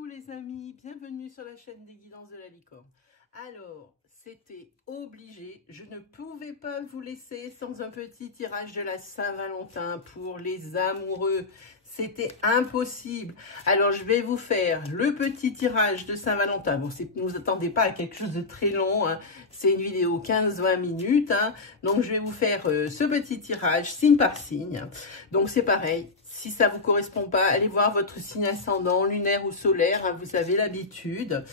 Coucou les amis, bienvenue sur la chaîne des guidances de la licorne. Alors, c'était obligé, je ne pouvais pas vous laisser sans un petit tirage de la Saint-Valentin pour les amoureux. C'était impossible. Alors, je vais vous faire le petit tirage de Saint-Valentin. Bon, ne vous attendez pas à quelque chose de très long, hein. C'est une vidéo 15-20 minutes. Hein. Donc, je vais vous faire ce petit tirage signe par signe. Donc, c'est pareil. Si ça ne vous correspond pas, allez voir votre signe ascendant, lunaire ou solaire, hein, vous avez l'habitude.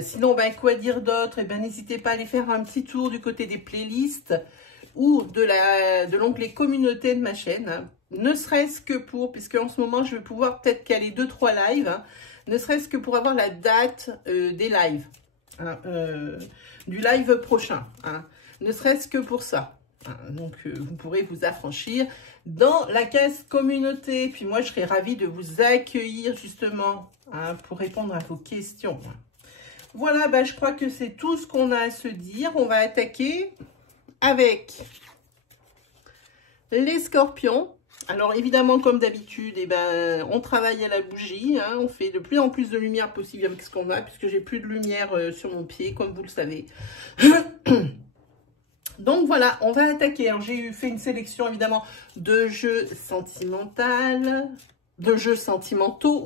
Sinon, quoi dire d'autre? N'hésitez pas à aller faire un petit tour du côté des playlists ou de l'onglet communauté de ma chaîne. Hein. Ne serait-ce que pour, puisque en ce moment, je vais pouvoir peut-être caler 2-3 lives, hein, ne serait-ce que pour avoir la date des lives, hein, du live prochain. Hein, ne serait-ce que pour ça. Donc, vous pourrez vous affranchir dans la case communauté. Puis moi, je serais ravie de vous accueillir justement hein, pour répondre à vos questions. Voilà, je crois que c'est tout ce qu'on a à se dire. On va attaquer avec les scorpions. Alors, évidemment, comme d'habitude, on travaille à la bougie. Hein, on fait de plus en plus de lumière possible avec ce qu'on a, puisque j'ai plus de lumière sur mon pied, comme vous le savez. Donc voilà, on va attaquer. Alors j'ai fait une sélection évidemment de jeux sentimentaux.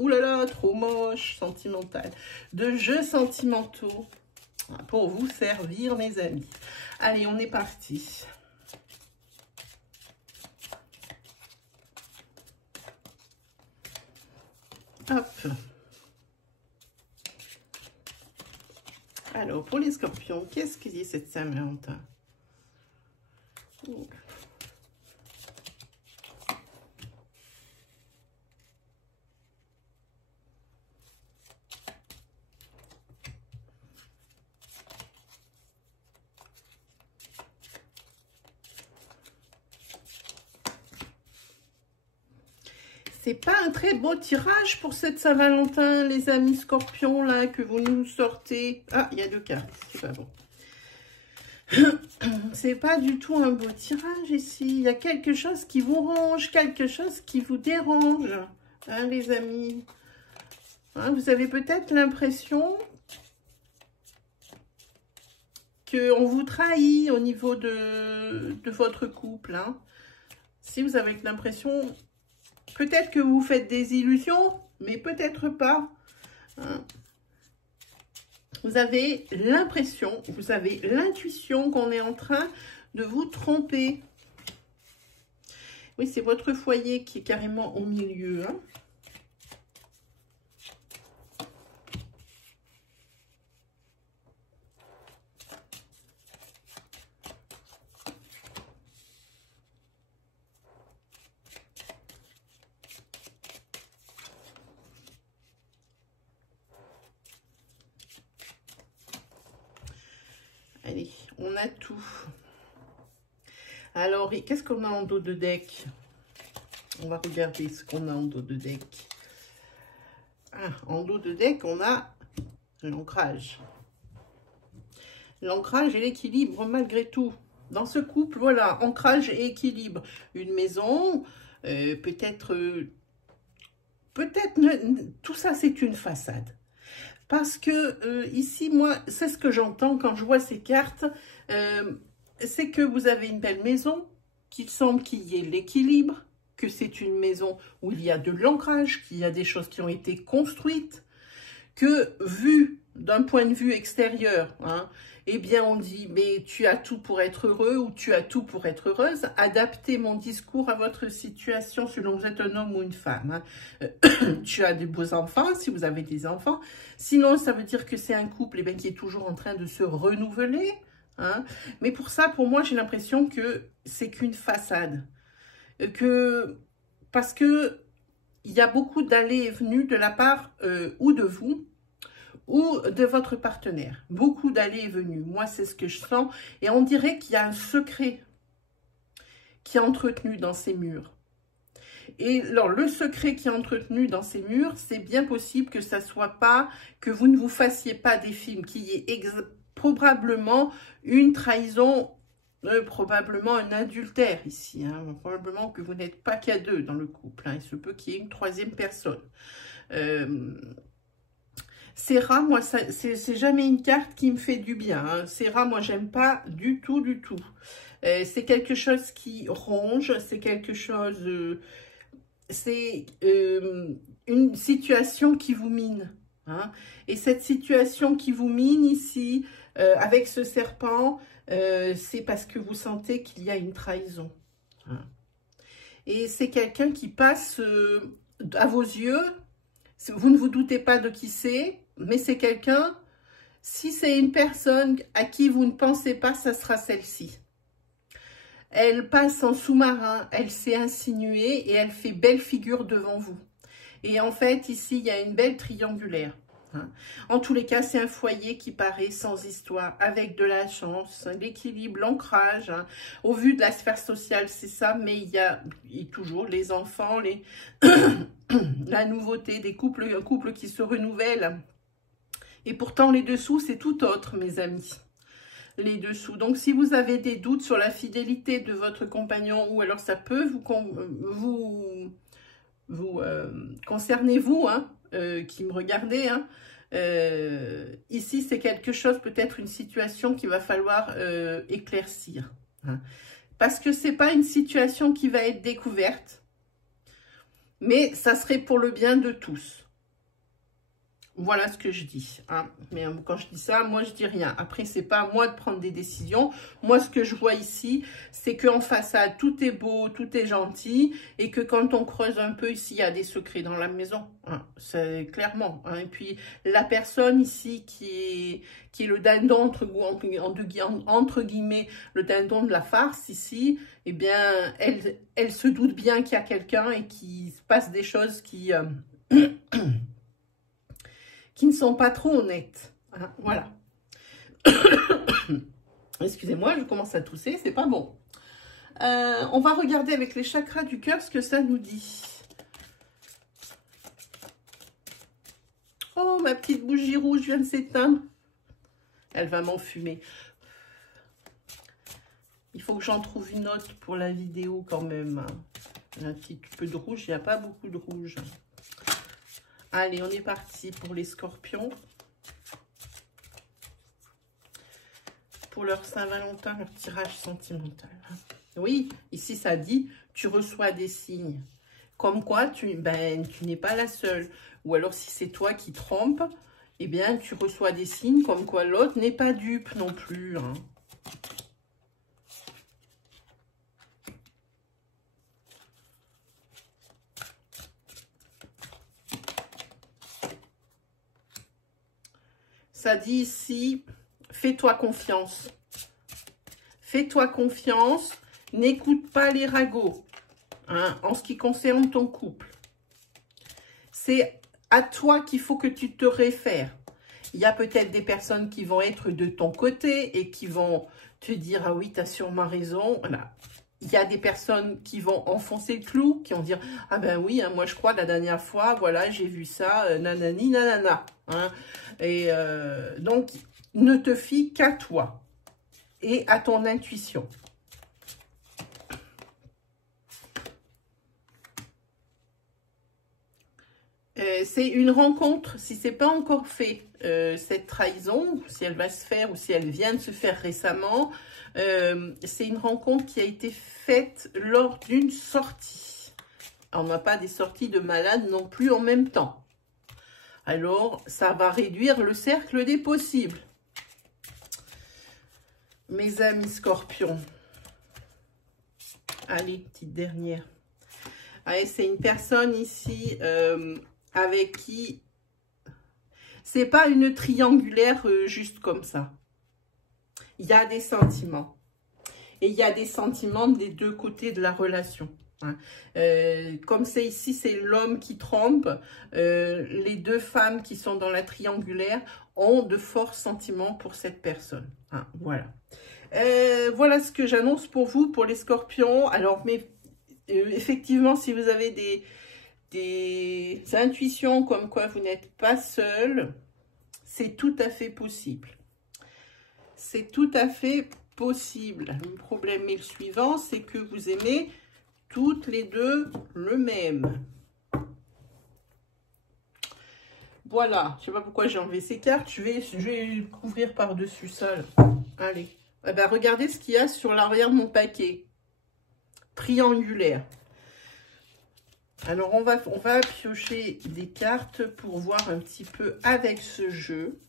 Ouh là là, trop moche, sentimental. De jeux sentimentaux pour vous servir, mes amis. Allez, on est parti. Hop. Alors, pour les scorpions, qu'est-ce que dit cette Saint-Valentin? C'est pas un très beau tirage pour cette Saint-Valentin, les amis scorpions, là, que vous nous sortez. Ah, il y a 2 cartes, c'est pas bon. C'est pas du tout un beau tirage ici. Il y a quelque chose qui vous ronge, quelque chose qui vous dérange, hein, les amis. Hein, vous avez peut-être l'impression qu'on vous trahit au niveau de votre couple. Hein. Si vous avez l'impression, peut-être que vous faites des illusions, mais peut-être pas. Hein. Vous avez l'impression, vous avez l'intuition qu'on est en train de vous tromper. Oui, c'est votre foyer qui est carrément au milieu. Hein. Allez, on a tout. Alors, qu'est-ce qu'on a en dos de deck? On va regarder ce qu'on a en dos de deck. Ah, en dos de deck, on a l'ancrage. L'ancrage et l'équilibre malgré tout. Dans ce couple, voilà, ancrage et équilibre. Une maison, peut-être, tout ça c'est une façade. Parce que ici, moi, c'est ce que j'entends quand je vois ces cartes, c'est que vous avez une belle maison, qu'il semble qu'il y ait l'équilibre, que c'est une maison où il y a de l'ancrage, qu'il y a des choses qui ont été construites, que vu d'un point de vue extérieur, hein, eh bien on dit, mais tu as tout pour être heureux ou tu as tout pour être heureuse. Adaptez mon discours à votre situation selon que vous êtes un homme ou une femme. Hein. Tu as de beaux enfants, si vous avez des enfants. Sinon, ça veut dire que c'est un couple qui est toujours en train de se renouveler. Hein. Mais pour ça, pour moi, j'ai l'impression que c'est qu'une façade. Parce que il y a beaucoup d'allées et venues de la part ou de vous, ou de votre partenaire. Beaucoup d'allées et venues. Moi, c'est ce que je sens. Et on dirait qu'il y a un secret qui est entretenu dans ces murs. Et alors, le secret qui est entretenu dans ces murs, c'est bien possible que ça soit pas, que vous ne vous fassiez pas des films, qu'il y ait probablement une trahison, probablement un adultère ici. Hein, probablement que vous n'êtes pas qu'à 2 dans le couple. Hein, il se peut qu'il y ait une 3e personne. Ces rats, moi, c'est jamais une carte qui me fait du bien. Hein. Ces rats, moi, j'aime pas du tout, du tout. C'est quelque chose qui ronge, c'est quelque chose... c'est une situation qui vous mine. Hein. Et cette situation qui vous mine ici, avec ce serpent, c'est parce que vous sentez qu'il y a une trahison. Hein. Et c'est quelqu'un qui passe à vos yeux. Vous ne vous doutez pas de qui c'est, mais c'est quelqu'un, si c'est une personne à qui vous ne pensez pas, ça sera celle-ci. Elle passe en sous-marin, elle s'est insinuée et elle fait belle figure devant vous. Et en fait, ici, il y a une belle triangulaire. Hein. En tous les cas, c'est un foyer qui paraît sans histoire, avec de la chance, l'équilibre, l'ancrage. Hein. Au vu de la sphère sociale, c'est ça, mais il y a toujours les enfants, la nouveauté des couples, un couple qui se renouvelle. Et pourtant, les dessous, c'est tout autre, mes amis. Les dessous. Donc, si vous avez des doutes sur la fidélité de votre compagnon, ou alors ça peut vous concerner, vous, hein, qui me regardez, hein, ici, c'est quelque chose, peut-être une situation qu'il va falloir éclaircir. Hein, parce que c'est pas une situation qui va être découverte, mais ça serait pour le bien de tous. Voilà ce que je dis. Hein. Mais quand je dis ça, moi, je dis rien. Après, c'est pas à moi de prendre des décisions. Moi, ce que je vois ici, c'est qu'en façade, tout est beau, tout est gentil. Et que quand on creuse un peu, ici, il y a des secrets dans la maison. Hein. C'est clairement. Hein. Et puis, la personne ici qui est le dindon, entre guillemets, le dindon de la farce ici, eh bien, elle se doute bien qu'il y a quelqu'un et qu'il se passe des choses qui... qui ne sont pas trop honnêtes. Hein, voilà. Excusez-moi, je commence à tousser, c'est pas bon. On va regarder avec les chakras du cœur ce que ça nous dit. Oh, ma petite bougie rouge vient de s'éteindre. Elle va m'enfumer. Il faut que j'en trouve une autre pour la vidéo quand même. Un petit peu de rouge, il n'y a pas beaucoup de rouge. Allez, on est parti pour les scorpions. Pour leur Saint-Valentin, leur tirage sentimental. Oui, ici ça dit, tu reçois des signes. Comme quoi, tu n'es pas la seule. Ou alors, si c'est toi qui trompes, eh bien, tu reçois des signes comme quoi l'autre n'est pas dupe non plus. Hein. Ça dit ici, fais-toi confiance. Fais-toi confiance, n'écoute pas les ragots, hein, en ce qui concerne ton couple. C'est à toi qu'il faut que tu te réfères. Il y a peut-être des personnes qui vont être de ton côté et qui vont te dire « Ah oui, tu as sûrement raison. » Voilà. Il y a des personnes qui vont enfoncer le clou, qui vont dire « Ah ben oui, hein, moi je crois la dernière fois, voilà, j'ai vu ça, nanani, nanana. Hein. » Et donc, ne te fie qu'à toi et à ton intuition. C'est une rencontre, si ce n'est pas encore fait, cette trahison, si elle va se faire ou si elle vient de se faire récemment, c'est une rencontre qui a été faite lors d'une sortie. Alors, on n'a pas des sorties de malades non plus en même temps. Alors, ça va réduire le cercle des possibles. Mes amis scorpions. Allez, petite dernière. Allez, c'est une personne ici avec qui... C'est pas une triangulaire juste comme ça. Il y a des sentiments. Et il y a des sentiments des deux côtés de la relation. Hein. Comme c'est ici, c'est l'homme qui trompe. Les deux femmes qui sont dans la triangulaire ont de forts sentiments pour cette personne. Hein, voilà. Voilà ce que j'annonce pour vous, pour les scorpions. Alors, mais effectivement, si vous avez des intuitions comme quoi vous n'êtes pas seul, c'est tout à fait possible. C'est tout à fait possible. Le problème est le suivant, c'est que vous aimez toutes les deux le même. Voilà, je sais pas pourquoi j'ai enlevé ces cartes, je vais couvrir par-dessus ça. Là. Allez, eh ben, regardez ce qu'il y a sur l'arrière de mon paquet. Triangulaire. Alors, on va piocher des cartes pour voir un petit peu avec ce jeu.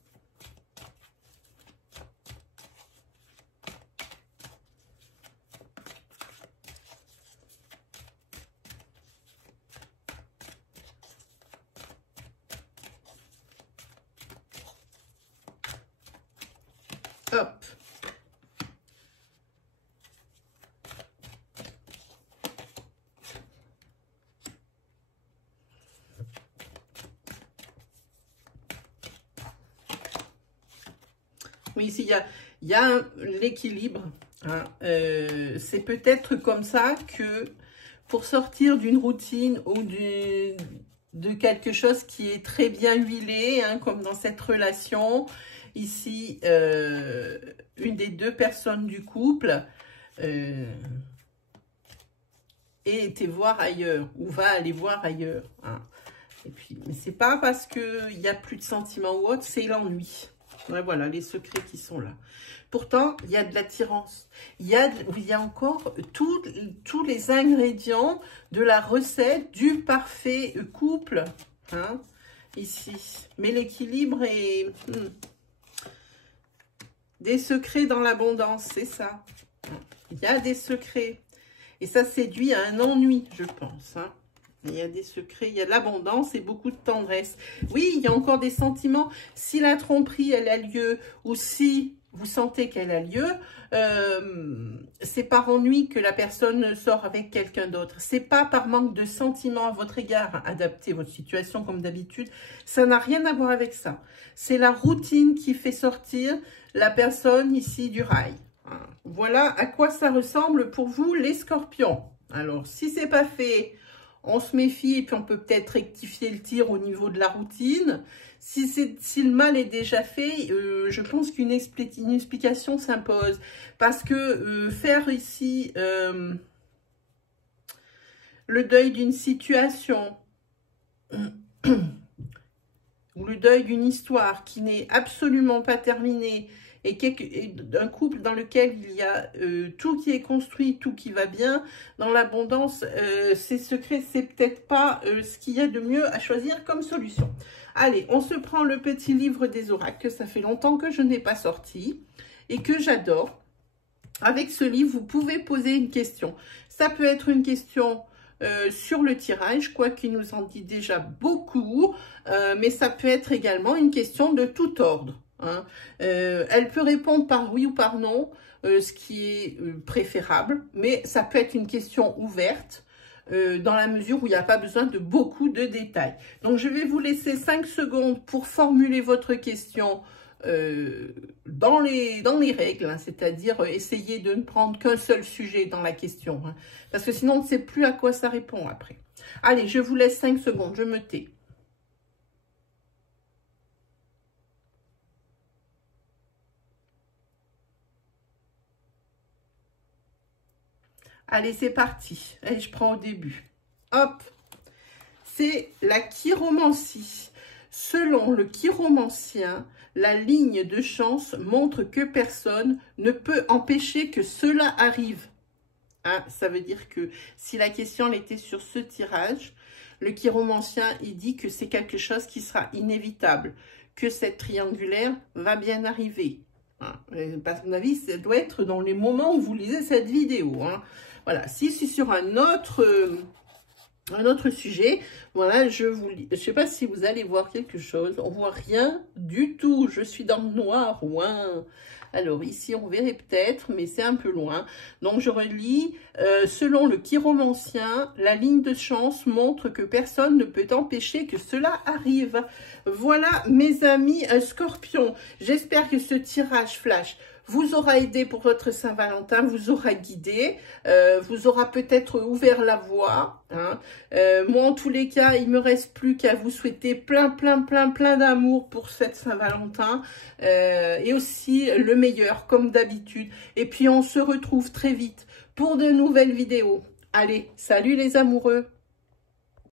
Hop. Oui, ici, il y a l'équilibre. Hein. C'est peut-être comme ça que pour sortir d'une routine ou de quelque chose qui est très bien huilé, hein, comme dans cette relation, ici, une des deux personnes du couple était voir ailleurs ou va aller voir ailleurs. Hein. Et puis, mais c'est pas parce qu'il n'y a plus de sentiments ou autre, c'est l'ennui. Ouais, voilà, les secrets qui sont là. Pourtant, il y a de l'attirance. Il y a encore tous les ingrédients de la recette du parfait couple. Hein, ici. Mais l'équilibre est... Des secrets dans l'abondance, c'est ça. Il y a des secrets. Et ça séduit à un ennui, je pense. Hein. Il y a des secrets, il y a de l'abondance et beaucoup de tendresse. Oui, il y a encore des sentiments. Si la tromperie, elle a lieu, ou si vous sentez qu'elle a lieu, c'est par ennui que la personne sort avec quelqu'un d'autre. C'est pas par manque de sentiments à votre égard. Adaptez votre situation comme d'habitude. Ça n'a rien à voir avec ça. C'est la routine qui fait sortir la personne ici du rail. Voilà à quoi ça ressemble pour vous, les scorpions. Alors, si c'est pas fait... On se méfie et puis on peut peut-être rectifier le tir au niveau de la routine. Si le mal est déjà fait, je pense qu'une explication s'impose. Parce que faire ici le deuil d'une situation ou le deuil d'une histoire qui n'est absolument pas terminée et d'un couple dans lequel il y a tout qui est construit, tout qui va bien, dans l'abondance, ces secrets, c'est peut-être pas ce qu'il y a de mieux à choisir comme solution. Allez, on se prend le petit livre des oracles, que ça fait longtemps que je n'ai pas sorti et que j'adore. Avec ce livre, vous pouvez poser une question. Ça peut être une question sur le tirage, quoi qu'il nous en dit déjà beaucoup, mais ça peut être également une question de tout ordre. Hein. Elle peut répondre par oui ou par non, ce qui est préférable, mais ça peut être une question ouverte dans la mesure où il n'y a pas besoin de beaucoup de détails. Donc, je vais vous laisser 5 secondes pour formuler votre question dans les règles, hein, c'est-à-dire essayer de ne prendre qu'un seul sujet dans la question, hein, parce que sinon on ne sait plus à quoi ça répond après. Allez, je vous laisse 5 secondes, je me tais. Allez, c'est parti. Allez, je prends au début. Hop, c'est la chiromancie. Selon le chiromancien, la ligne de chance montre que personne ne peut empêcher que cela arrive. Hein, ça veut dire que si la question elle était sur ce tirage, le chiromancien, il dit que c'est quelque chose qui sera inévitable, que cette triangulaire va bien arriver. Hein, à mon avis, ça doit être dans les moments où vous lisez cette vidéo. Hein. Voilà, si c'est sur un autre sujet, voilà, je sais pas si vous allez voir quelque chose, on voit rien du tout, je suis dans le noir, ouin. Alors ici on verrait peut-être, mais c'est un peu loin, donc je relis, selon le chiromancien, la ligne de chance montre que personne ne peut empêcher que cela arrive. Voilà mes amis scorpions, j'espère que ce tirage flash vous aura aidé pour votre Saint-Valentin, vous aura guidé, vous aura peut-être ouvert la voie. Hein. Moi, en tous les cas, il me reste plus qu'à vous souhaiter plein d'amour pour cette Saint-Valentin et aussi le meilleur, comme d'habitude. Et puis, on se retrouve très vite pour de nouvelles vidéos. Allez, salut les amoureux!